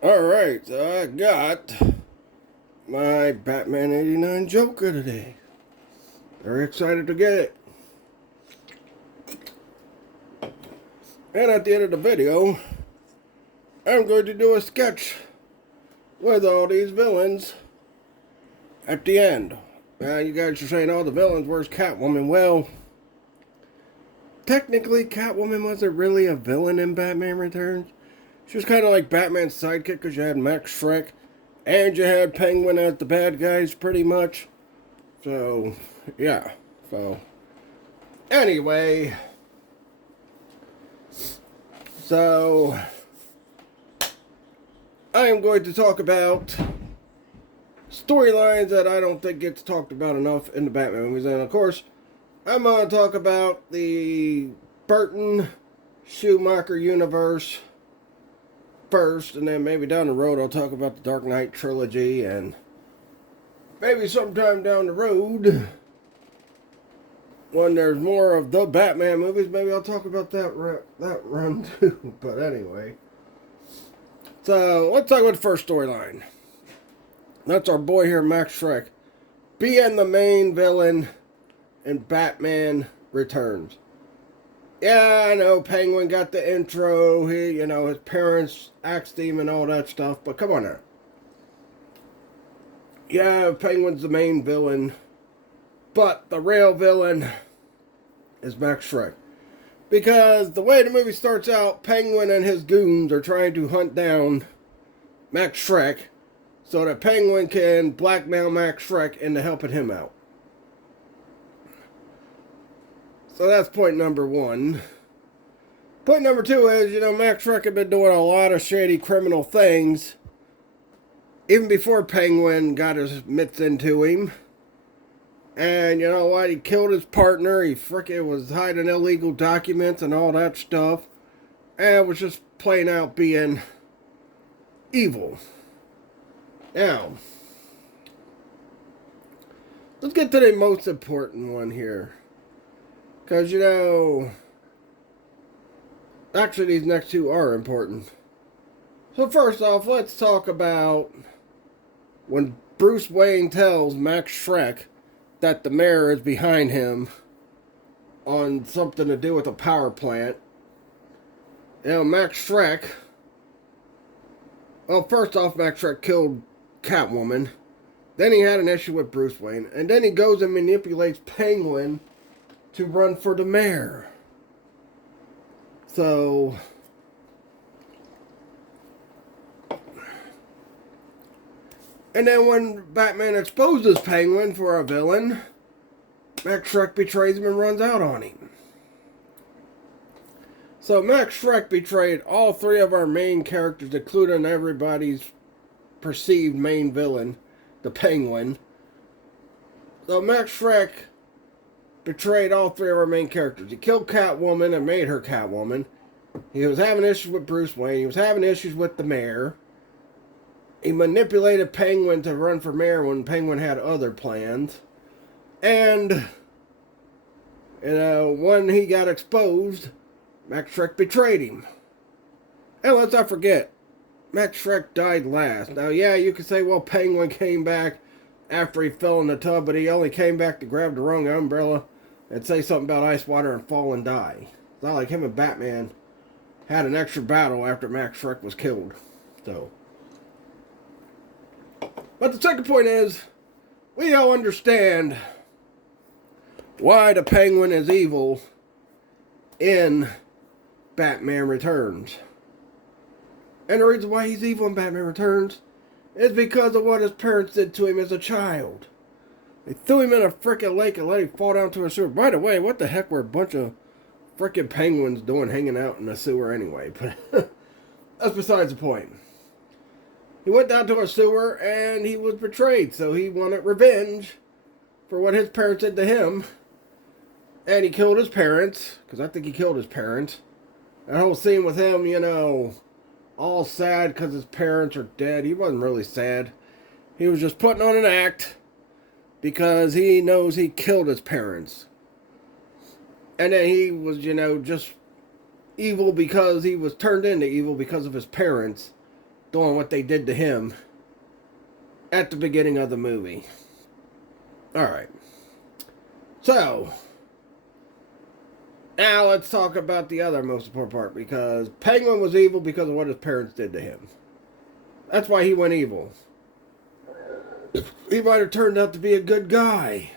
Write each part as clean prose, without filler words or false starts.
Alright, so I got my Batman 89 Joker today. Very excited to get it. And at the end of the video, I'm going to do a sketch with all these villains at the end. Now, you guys are saying, all the villains, where's Catwoman? Well, technically, Catwoman wasn't really a villain in Batman Returns. She was kind of like Batman's sidekick because you had Max Shreck and you had Penguin as the bad guys, pretty much. So, yeah. So, anyway. So, I am going to talk about storylines that I don't think gets talked about enough in the Batman movies. And, of course, I'm going to talk about the Burton Schumacher universe first, and then maybe down the road I'll talk about the Dark Knight trilogy, and maybe sometime down the road, when there's more of the Batman movies, maybe I'll talk about that run too. But anyway, so let's talk about the first storyline. That's our boy here, Max Shreck, being the main villain in Batman Returns. Yeah, I know Penguin got the intro. His parents axed him and all that stuff. But come on now. Yeah, Penguin's the main villain. But the real villain is Max Shreck. Because the way the movie starts out, Penguin and his goons are trying to hunt down Max Shreck so that Penguin can blackmail Max Shreck into helping him out. So that's point number one. Point number two is, Max Shreck had been doing a lot of shady criminal things even before Penguin got his mitts into him. And you know what? He killed his partner. He frickin' was hiding illegal documents and all that stuff. And was just plain out being evil. Now, let's get to the most important one here. Because, actually these next two are important. So first off, let's talk about when Bruce Wayne tells Max Shreck that the mayor is behind him on something to do with a power plant. Max Shreck... Well, first off, Max Shreck killed Catwoman. Then he had an issue with Bruce Wayne. And then he goes and manipulates Penguin to run for the mayor. So, and then when Batman exposes Penguin for a villain, Max Shreck betrays him and runs out on him. So Max Shreck betrayed all three of our main characters, including everybody's perceived main villain, the Penguin. So Max Shreck betrayed all three of our main characters. He killed Catwoman and made her Catwoman. He was having issues with Bruce Wayne. He was having issues with the mayor. He manipulated Penguin to run for mayor when Penguin had other plans. And, when he got exposed, Max Shreck betrayed him. And let's not forget, Max Shreck died last. Now, yeah, you could say, well, Penguin came back after he fell in the tub, but he only came back to grab the wrong umbrella and say something about ice water and fall and die. It's not like him and Batman had an extra battle after Max Shreck was killed. So, but the second point is, we all understand why the Penguin is evil in Batman Returns. And the reason why he's evil in Batman Returns is because of what his parents did to him as a child. They threw him in a frickin' lake and let him fall down to a sewer. By the way, what the heck were a bunch of frickin' penguins doing hanging out in the sewer anyway? But that's besides the point. He went down to a sewer and he was betrayed, so he wanted revenge for what his parents did to him. And he killed his parents, because I think he killed his parents. That whole scene with him, all sad because his parents are dead. He wasn't really sad. He was just putting on an act because he knows he killed his parents. And then he was, just evil because he was turned into evil because of his parents doing what they did to him at the beginning of the movie. Alright. So, now let's talk about the other most important part, because Penguin was evil because of what his parents did to him. That's why he went evil. He might have turned out to be a good guy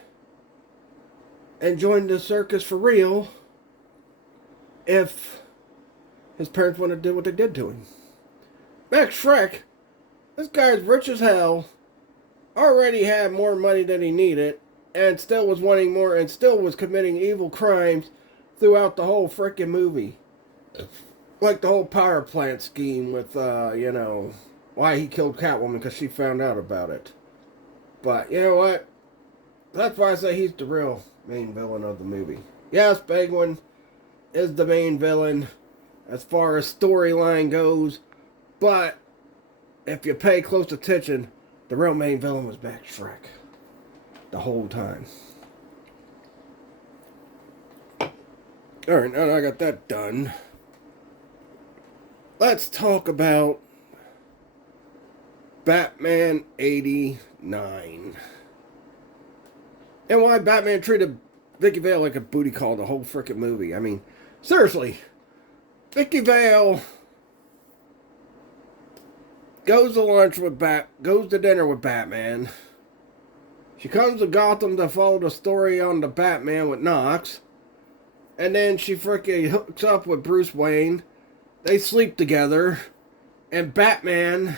and joined the circus for real if his parents wouldn't have did what they did to him. Max Schreck, this guy's rich as hell, already had more money than he needed, and still was wanting more, and still was committing evil crimes throughout the whole frickin' movie. Like the whole power plant scheme with, why he killed Catwoman, because she found out about it. But, you know what? That's why I say he's the real main villain of the movie. Yes, Penguin is the main villain as far as storyline goes, but if you pay close attention, the real main villain was Max Schreck the whole time. Alright, now that I got that done, let's talk about Batman 89. And why Batman treated Vicky Vale like a booty call the whole frickin' movie. I mean, seriously, Vicky Vale goes to dinner with Batman. She comes to Gotham to follow the story on the Batman with Knox. And then she frickin' hooks up with Bruce Wayne. They sleep together. And Batman,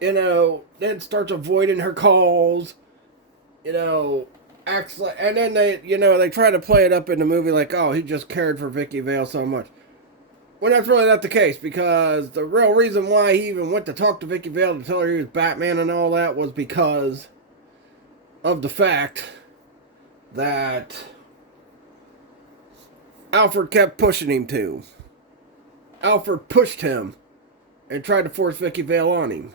then starts avoiding her calls. Acts like, and then they try to play it up in the movie like, oh, he just cared for Vicky Vale so much. Well, that's really not the case, because the real reason why he even went to talk to Vicky Vale to tell her he was Batman and all that was because of the fact that Alfred kept pushing him to. Alfred pushed him and tried to force Vicky Vale on him.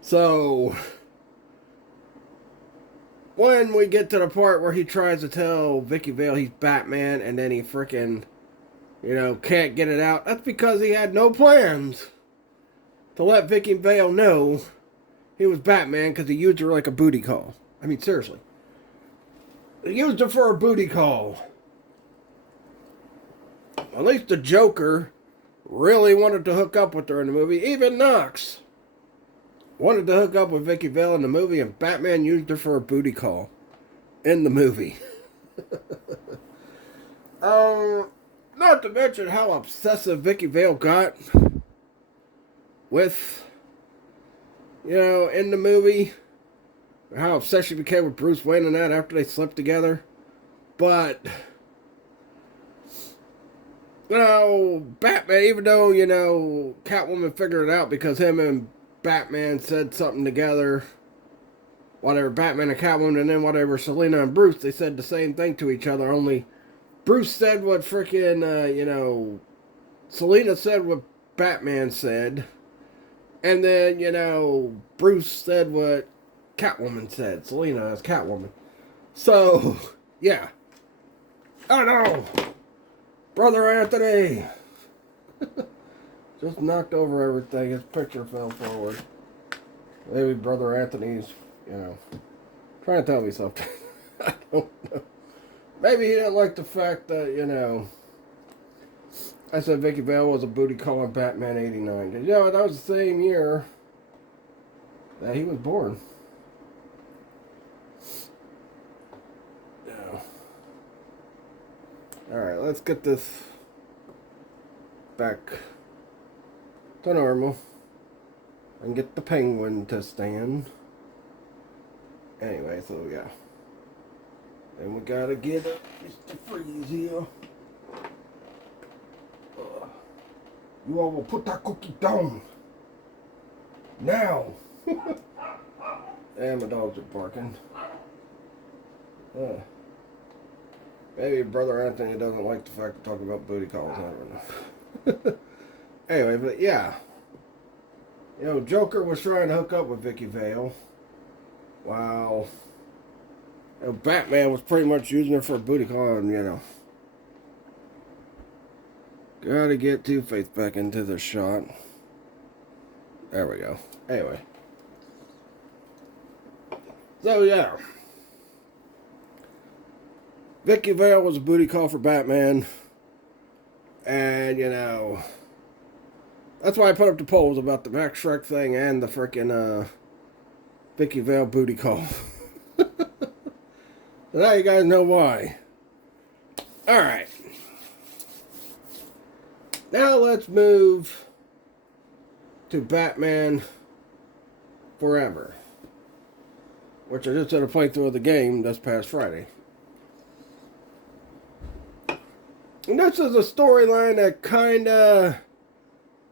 So, when we get to the part where he tries to tell Vicky Vale he's Batman and then he frickin', can't get it out, that's because he had no plans to let Vicky Vale know he was Batman, because he used her like a booty call. I mean, seriously. He used her for a booty call. At least the Joker really wanted to hook up with her in the movie. Even Knox wanted to hook up with Vicky Vale in the movie, and Batman used her for a booty call in the movie. Not to mention how obsessive Vicky Vale got with, in the movie. How obsessed she became with Bruce Wayne and that after they slept together. But, Batman, even though, Catwoman figured it out because him and Batman said something together, whatever, Batman and Catwoman, and then whatever, Selina and Bruce, they said the same thing to each other, only Bruce said what frickin', Selina said what Batman said, and then, Bruce said what Catwoman said. Selina as Catwoman. So, yeah. Oh no! Brother Anthony! Just knocked over everything. His picture fell forward. Maybe Brother Anthony's, trying to tell me something. I don't know. Maybe he didn't like the fact that, I said Vicky Vale was a booty call in Batman 89. That was the same year that he was born. Yeah. Alright, let's get this back to normal and get the Penguin to stand. Anyway, so yeah. And we gotta get up Mr. Freeze here. You all will put that cookie down. Now. And my dogs are barking. Maybe Brother Anthony doesn't like the fact to talk about booty calls. I don't know. Anyway, but yeah. Joker was trying to hook up with Vicky Vale. While Batman was pretty much using her for a booty call, and, Gotta get Two-Face back into the shot. There we go. Anyway. So, yeah. Vicky Vale was a booty call for Batman. And, you know, that's why I put up the polls about the Max Shrek thing and the frickin' Vicky Vale booty call. So now you guys know why. Alright. Now let's move to Batman Forever, which I just did a playthrough of the game this past Friday. And this is a storyline that kind of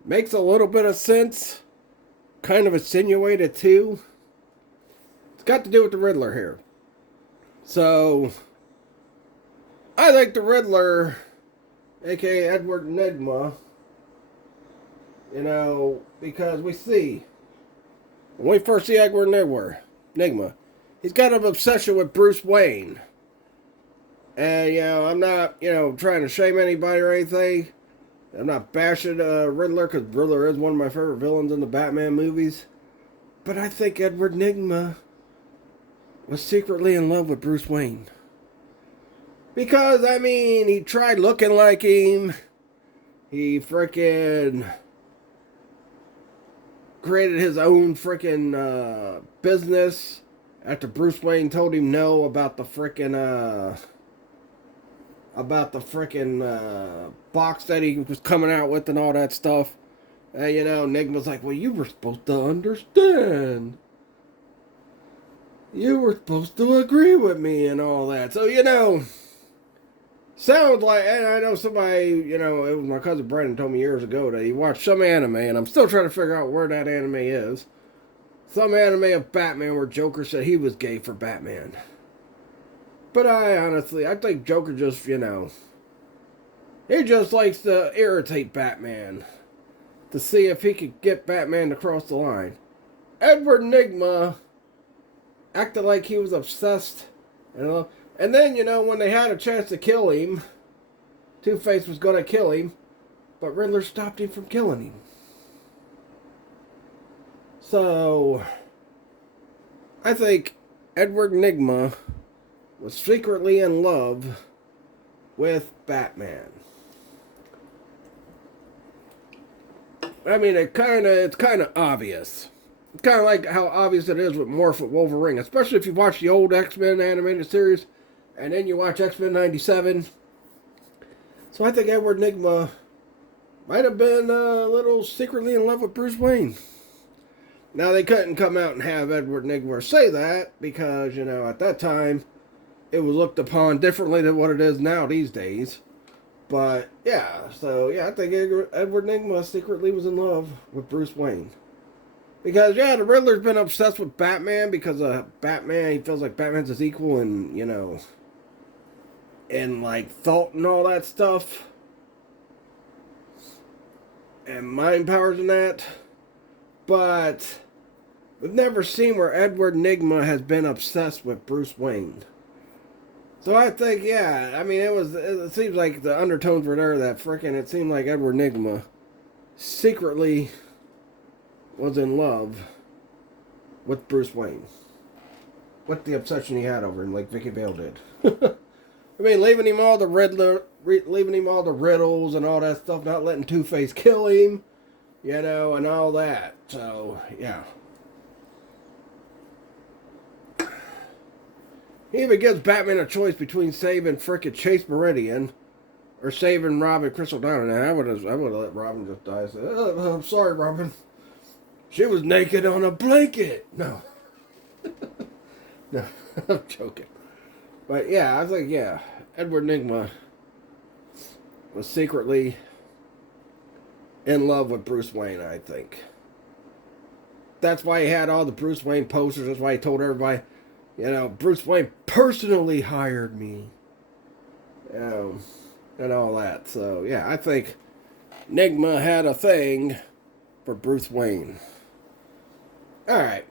makes a little bit of sense, kind of insinuated too. It's got to do with the Riddler here. So, I think the Riddler, aka Edward Nygma, you know, because we see, when we first see Edward Nygma, he's got an obsession with Bruce Wayne. And, you know, I'm not, you know, trying to shame anybody or anything. I'm not bashing Riddler, because Riddler is one of my favorite villains in the Batman movies. But I think Edward Nygma was secretly in love with Bruce Wayne. Because, I mean, he tried looking like him. He frickin' created his own frickin' business after Bruce Wayne told him no about the frickin' box that he was coming out with and all that stuff. And, you know, Nygma's like, well, you were supposed to understand. You were supposed to agree with me and all that. So, you know, sounds like, and I know somebody, you know, it was my cousin Brandon told me years ago that he watched some anime, and I'm still trying to figure out where that anime is. Some anime of Batman where Joker said he was gay for Batman. But I think Joker just, you know, he just likes to irritate Batman to see if he could get Batman to cross the line. Edward Nygma acted like he was obsessed, you know. And then, you know, when they had a chance to kill him, Two-Face was going to kill him, but Riddler stopped him from killing him. So, I think Edward Nygma was secretly in love with Batman. I mean, it's kind of obvious. It's kind of like how obvious it is with Morph with Wolverine, especially if you watch the old X-Men animated series, and then you watch X-Men 97. So I think Edward Nygma might have been a little secretly in love with Bruce Wayne. Now, they couldn't come out and have Edward Nygma say that, because, you know, at that time, it was looked upon differently than what it is now these days. But, yeah, so, yeah, I think Edward Nygma secretly was in love with Bruce Wayne. Because, yeah, the Riddler's been obsessed with Batman because Batman, he feels like Batman's his equal and, you know, and, like, thought and all that stuff. And mind powers and that. But we've never seen where Edward Nygma has been obsessed with Bruce Wayne. So I think, yeah, I mean, it seems like the undertones were there that it seemed like Edward Nygma secretly was in love with Bruce Wayne. With the obsession he had over him, like Vicky Vale did. I mean, leaving him all the riddles and all that stuff, not letting Two-Face kill him, you know, and all that. So, yeah. He even gives Batman a choice between saving frickin' Chase Meridian or saving Robin Crystal Diamond. And I would have let Robin just die. I said, oh, I'm sorry, Robin. She was naked on a blanket. No. No, I'm joking. But yeah, I was like, yeah, Edward Nygma was secretly in love with Bruce Wayne, I think. That's why he had all the Bruce Wayne posters. That's why he told everybody, you know, Bruce Wayne personally hired me. And all that. So, yeah, I think Nygma had a thing for Bruce Wayne. Alright.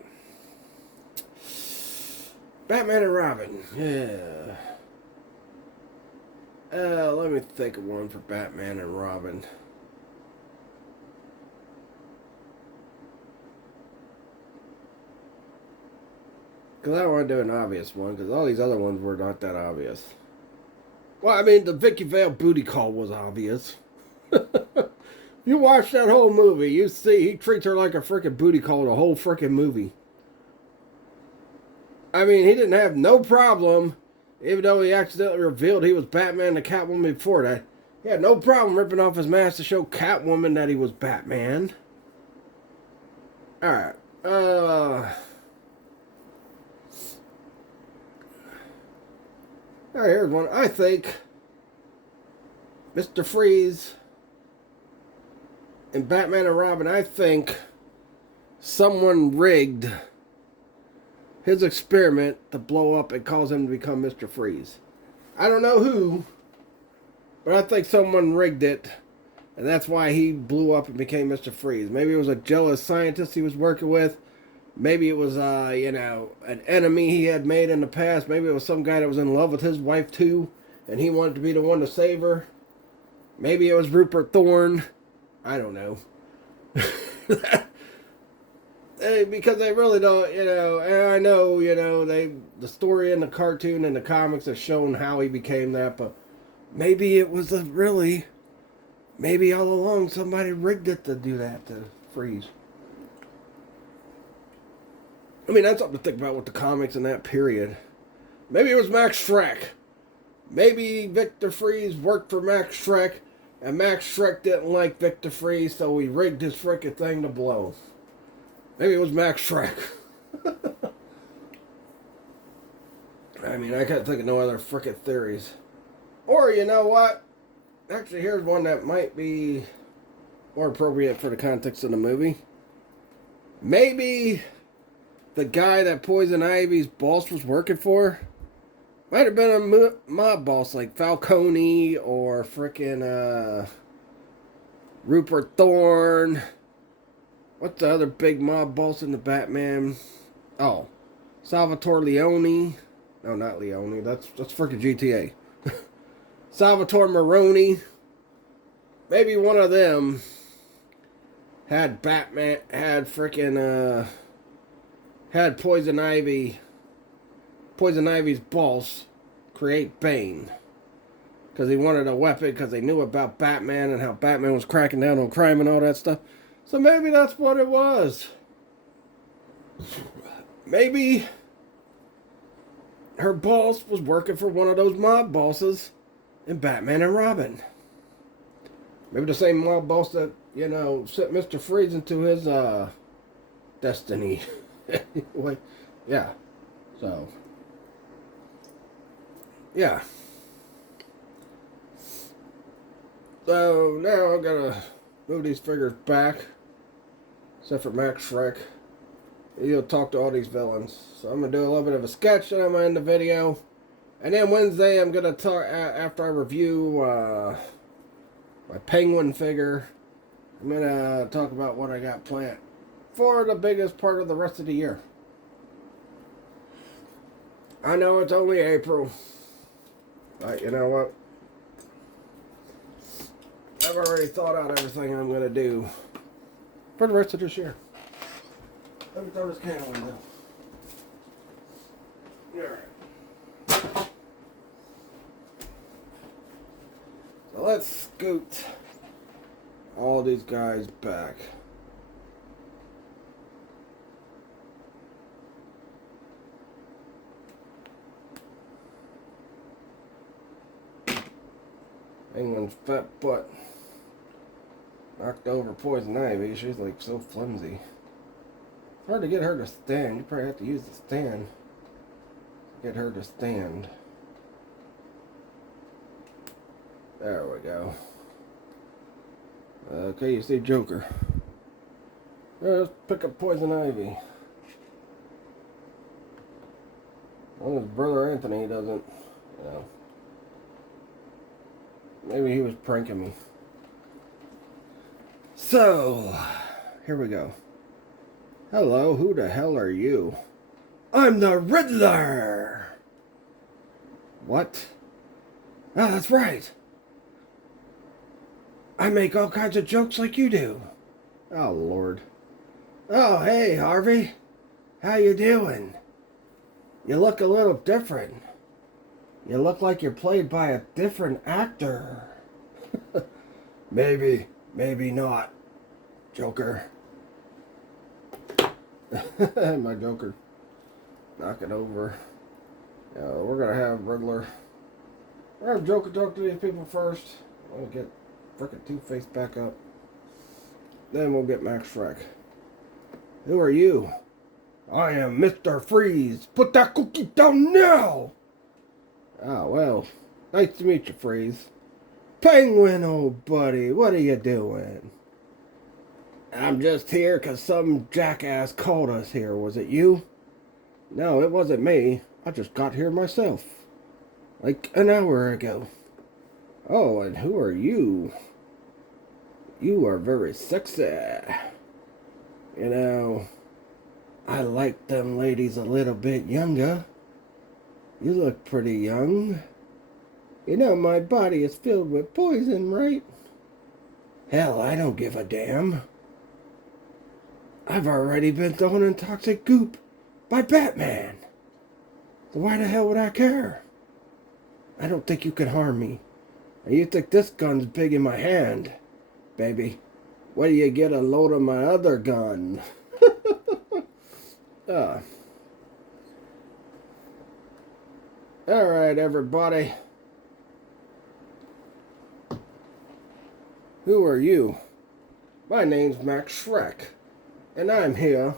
Batman and Robin. Yeah. Let me think of one for Batman and Robin. Because I don't want to do an obvious one, because all these other ones were not that obvious. Well, I mean, the Vicky Vale booty call was obvious. You watch that whole movie, you see he treats her like a freaking booty call the whole freaking movie. I mean, he didn't have no problem, even though he accidentally revealed he was Batman to Catwoman before that. He had no problem ripping off his mask to show Catwoman that he was Batman. Alright. Alright, here's one. I think Mr. Freeze and Batman and Robin, I think someone rigged his experiment to blow up and cause him to become Mr. Freeze. I don't know who, but I think someone rigged it, and that's why he blew up and became Mr. Freeze. Maybe it was a jealous scientist he was working with. Maybe it was, an enemy he had made in the past. Maybe it was some guy that was in love with his wife too, and he wanted to be the one to save her. Maybe it was Rupert Thorne. I don't know. Because they really don't, and I know, the story in the cartoon and the comics have shown how he became that, but maybe it was maybe all along somebody rigged it to do that, to Freeze. I mean, that's something to think about with the comics in that period. Maybe it was Max Schreck. Maybe Victor Freeze worked for Max Schreck, and Max Schreck didn't like Victor Freeze, so he rigged his frickin' thing to blow. Maybe it was Max Schreck. I mean, I can't think of no other frickin' theories. Or, you know what? Actually, here's one that might be more appropriate for the context of the movie. Maybe the guy that Poison Ivy's boss was working for might have been a mob boss like Falcone or frickin' Rupert Thorne. What's the other big mob boss in the Batman? Oh, Salvatore Leone. No, not Leone. That's frickin' GTA. Salvatore Maroni. Maybe one of them had Batman, had frickin', had Poison Ivy's boss create Bane. Because he wanted a weapon, because they knew about Batman and how Batman was cracking down on crime and all that stuff. So maybe that's what it was. Maybe her boss was working for one of those mob bosses in Batman and Robin. Maybe the same mob boss that, sent Mr. Freeze into his, destiny. Anyway, yeah. So, yeah. So, now I've got to move these figures back. Except for Max Schreck. He'll talk to all these villains. So I'm going to do a little bit of a sketch and I'm going to end the video. And then Wednesday I'm going to talk, after I review my Penguin figure, I'm going to talk about what I got planned for the biggest part of the rest of the year. I know it's only April. But you know what? I've already thought out everything I'm going to do for the rest of this year. Let me throw this can away now. Alright. So let's scoot all these guys back. England's fat butt knocked over Poison Ivy. She's like so flimsy. It's hard to get her to stand. You probably have to use the stand to get her to stand. There we go. Okay, you see Joker. Let's pick up Poison Ivy. Well, his brother Anthony doesn't, maybe he was pranking me. So, here we go. Hello, who the hell are you? I'm the Riddler! What? Oh, that's right. I make all kinds of jokes like you do. Oh, Lord. Oh, hey, Harvey. How you doing? You look a little different. You look like you're played by a different actor. Maybe, maybe not, Joker. My Joker. Knock it over. We're gonna have Riddler. We're gonna have Joker talk to these people first. We'll get frickin' Two-Face back up. Then we'll get Max Shrek. Who are you? I am Mr. Freeze. Put that cookie down now! Oh, well. Nice to meet you, Freeze. Penguin, old buddy, what are you doing? I'm just here 'cause some jackass called us here. Was it you? No, it wasn't me. I just got here myself. Like an hour ago. Oh, and who are you? You are very sexy. You know, I like them ladies a little bit younger. You look pretty young. You know my body is filled with poison, right? Hell, I don't give a damn. I've already been thrown in toxic goop by Batman. So why the hell would I care? I don't think you can harm me. And you think this gun's big in my hand, baby. Wait till you get a load of my other gun. Alright, everybody. Who are you? My name's Max Shrek. And I'm here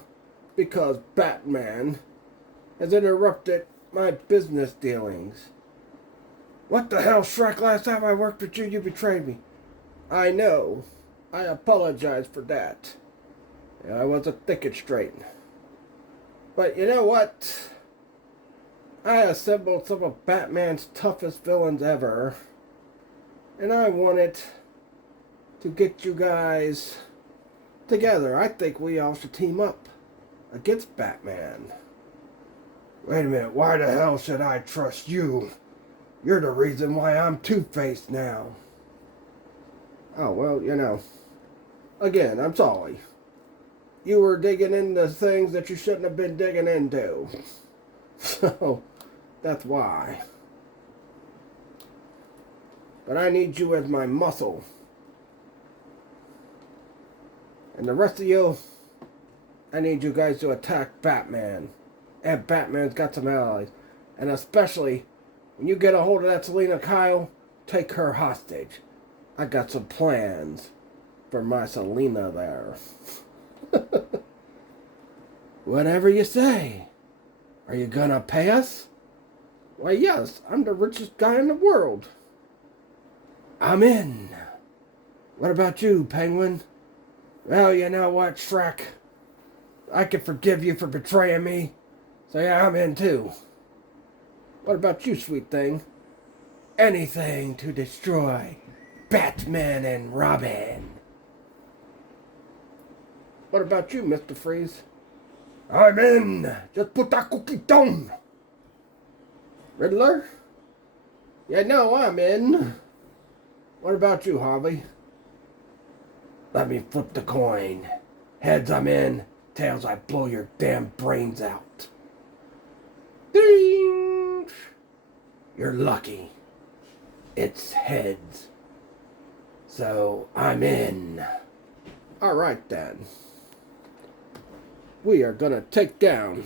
because Batman has interrupted my business dealings. What the hell, Shrek? Last time I worked with you, you betrayed me. I know. I apologize for that. I wasn't thinking straight. But you know what? I assembled some of Batman's toughest villains ever. And I wanted to get you guys together. I think we all should team up against Batman. Wait a minute, why the hell should I trust you? You're the reason why I'm Two-Face now. Oh, well, you know. Again, I'm sorry. You were digging into things that you shouldn't have been digging into. So, that's why. But I need you as my muscle. And the rest of you, I need you guys to attack Batman. And Batman's got some allies. And especially, when you get a hold of that Selina Kyle, take her hostage. I got some plans for my Selina there. Whatever you say. Are you gonna pay us? Why, yes, I'm the richest guy in the world. I'm in. What about you, Penguin? Well, you know what, Shrek? I can forgive you for betraying me. So yeah, I'm in too. What about you, sweet thing? Anything to destroy Batman and Robin. What about you, Mr. Freeze? I'm in. Just put that cookie down. Riddler? Yeah, no, I'm in. What about you, Harvey? Let me flip the coin. Heads, I'm in. Tails, I blow your damn brains out. Ding! You're lucky. It's heads. So, I'm in. Alright then. We are gonna take down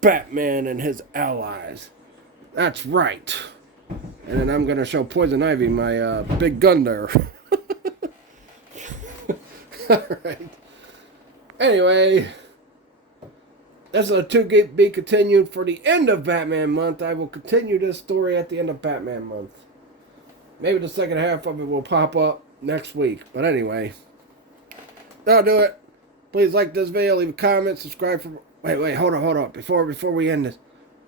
Batman and his allies. That's right. And then I'm gonna show Poison Ivy my big gun there. Alright. Anyway, this is a to be continued for the end of Batman month. I will continue this story at the end of Batman month. Maybe the second half of it will pop up next week. But anyway, that'll do it. Please like this video, leave a comment, subscribe for... Wait, hold on. Before we end this,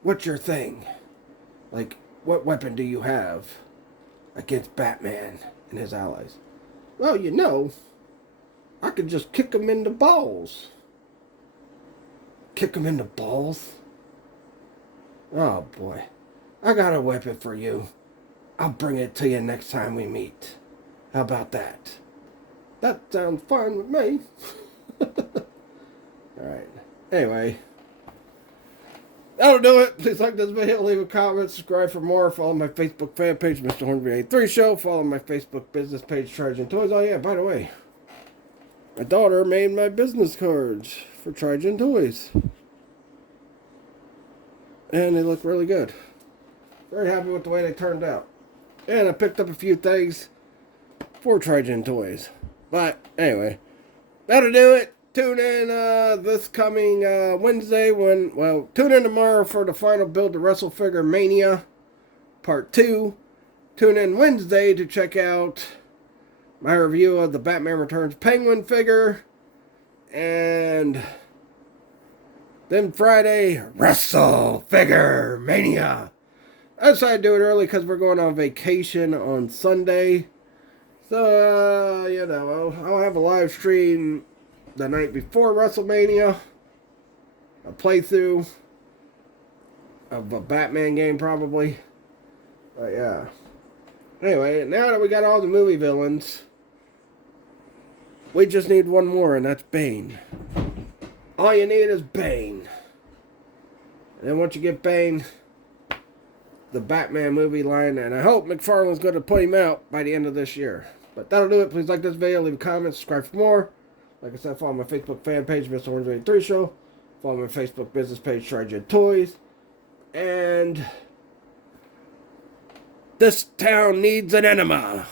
what's your thing? Like, what weapon do you have against Batman and his allies? Well, you know, I could just kick him in the balls. Kick him in the balls? Oh, boy. I got a weapon for you. I'll bring it to you next time we meet. How about that? That sounds fine with me. Alright. Anyway. That'll do it. Please like this video, leave a comment, subscribe for more. Follow my Facebook fan page, Mr. Hornby 83 Show. Follow my Facebook business page, Charging Toys. Oh yeah, by the way, my daughter made my business cards for Charging Toys. And they look really good. Very happy with the way they turned out. And I picked up a few things for Charging Toys. But anyway, that'll do it. Tune in this coming Wednesday tune in tomorrow for the final build to WrestleFigure Mania Part 2. Tune in Wednesday to check out my review of the Batman Returns Penguin figure. And then Friday, WrestleFigure Mania. I decided to do it early because we're going on vacation on Sunday. So, I'll have a live stream the night before WrestleMania, a playthrough of a Batman game probably. But yeah. Anyway, now that we got all the movie villains, we just need one more, and that's Bane. All you need is Bane. And then once you get Bane, the Batman movie line, and I hope McFarlane's going to put him out by the end of this year. But that'll do it. Please like this video, leave a comment, subscribe for more. Like I said, follow my Facebook fan page, Mr. Hornby 83 Show. Follow my Facebook business page, Charging Toys. And this town needs an enema.